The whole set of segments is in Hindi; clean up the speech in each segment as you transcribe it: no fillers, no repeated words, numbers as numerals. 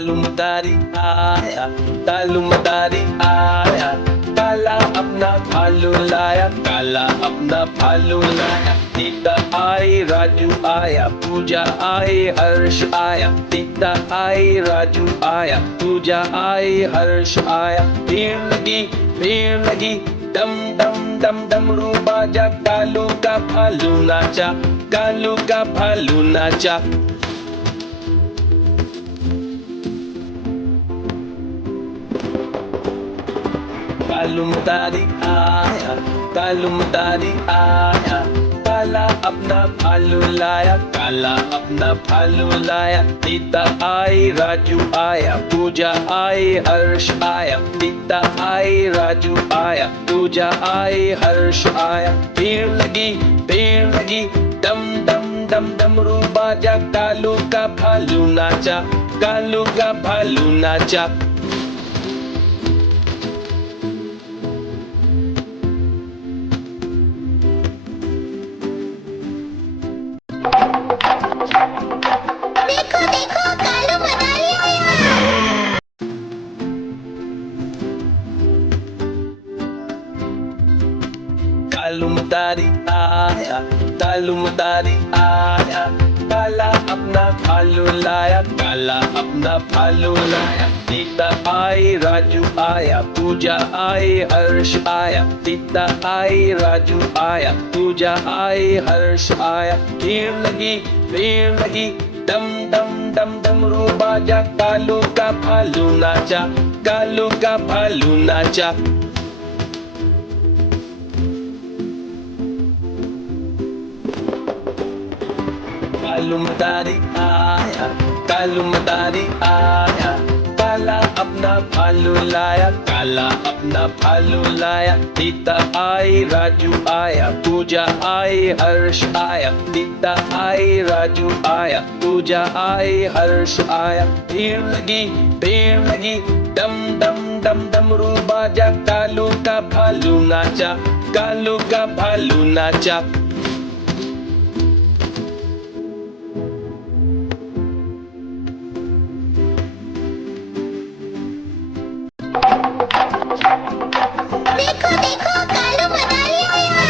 मदारी आया, कालू मदारी आया, काला अपना भालू लाया, काला अपना भालू लाया। सीता आई, राजू आया, पूजा आई, हर्ष आया। सीता आई, राजू आया, पूजा आई, हर्ष आया। भीड़ लगी, डम डम डम डमरू बाजा, कालू का भालू नाचा, कालू का भालू नाचा। कालू मदारी आया, कालू मदारी आया, काला अपना भालू लाया, काला अपना भालू लाया। सीता आई, राजू आया, पूजा आई, हर्ष आया। सीता आई, राजू आया, पूजा आई, हर्ष आया। भीड़ लगी, डम डम डम डमरू बाजा, कालू का भालू नाचा, कालू का भालू नाचा। देखो देखो कालू मदारी आया। कालू मदारी आया, कालू मदारी आया, काला अपना भालू लाया, काला अपना भालू लाया। सीता आई, राजू आया, पूजा आई, हर्ष आया। सीता आई, राजू आया, पूजा आई, हर्ष आया। भीड़ लगी, डम डम डम डमरू बाजा, कालू का भालू नाचा, कालू का भालू नाचा। कालू मदारी आया, कालू मदारी आया, काला अपना भालू लाया, काला अपना भालू लाया। सीता आई, राजू आया, पूजा आई, हर्ष आया। सीता आई, राजू आया, पूजा आई, हर्ष आया। भीड़ लगी, डम डम डम डमरू बाजा, कालू का भालू नाचा, कालू का भालू नाचा। देखो देखो कालू मदारी आया।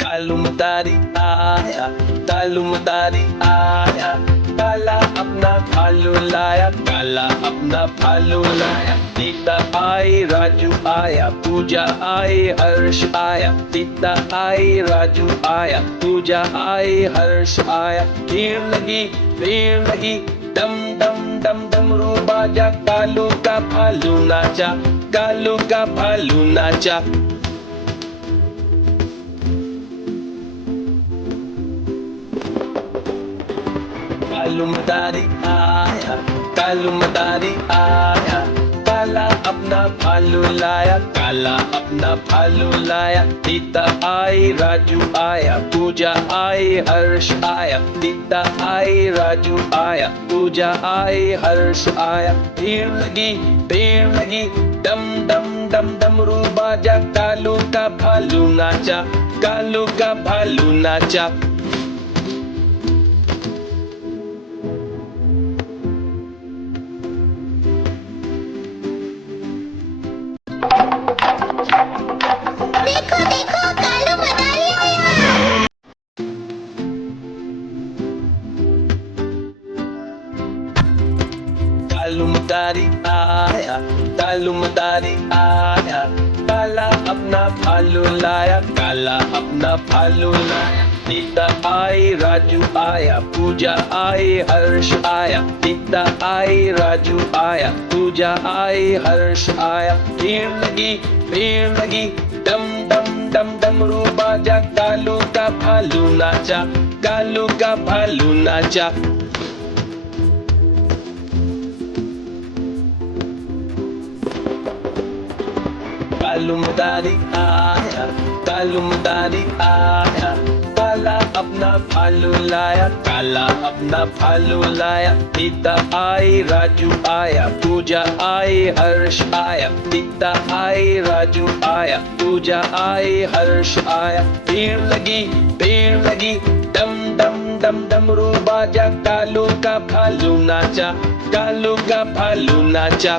कालू मदारी आया, कालू मदारी आया, काला अपना भालू लाया, काला अपना भालू लाया। सीता आई, राजू आया, पूजा आई, हर्ष आया। सीता आई, राजू आया, पूजा आई, हर्ष आया। भीड़ लगी, डम डम डम डमरू बाजा, कालू का भालू नाचा, कालू का भालू नाचा। कालू मदारी आया, कालू मदारी आया, काला अपना भालू लाया, काला अपना भालू लाया। सीता आई, राजू आया, पूजा आई, हर्ष आया। सीता आई, राजू आया, पूजा आई, हर्ष आया। भीड़ लगी, डम डम डम डमरू बाजा, कालू का भालू नाचा, कालू का भालू नाचा। देखो देखो कालू मदारी आया। कालू मदारी आया, कालू मदारी आया, काला अपना भालू लाया, काला अपना भालू लाया। सीता आई, राजू आया, पूजा आई, हर्ष आया। सीता आई, राजू आया, पूजा आई, हर्ष आया। भीड़ लगी, डम डम डम डमरू बाजा, कालू का भालू नाचा, कालू का भालू नाचा। कालू मदारी आया, कालू मदारी आया, काला काला अपना भालू लाया, काला अपना भालू लाया। सीता आई राजू आया, पूजा आई हर्ष आया। सीता आई राजू आया, पूजा आई हर्ष आया। भीड़ लगी डम डम डम डमरू बाजा। कालू का भालू नाचा, कालू का भालू नाचा।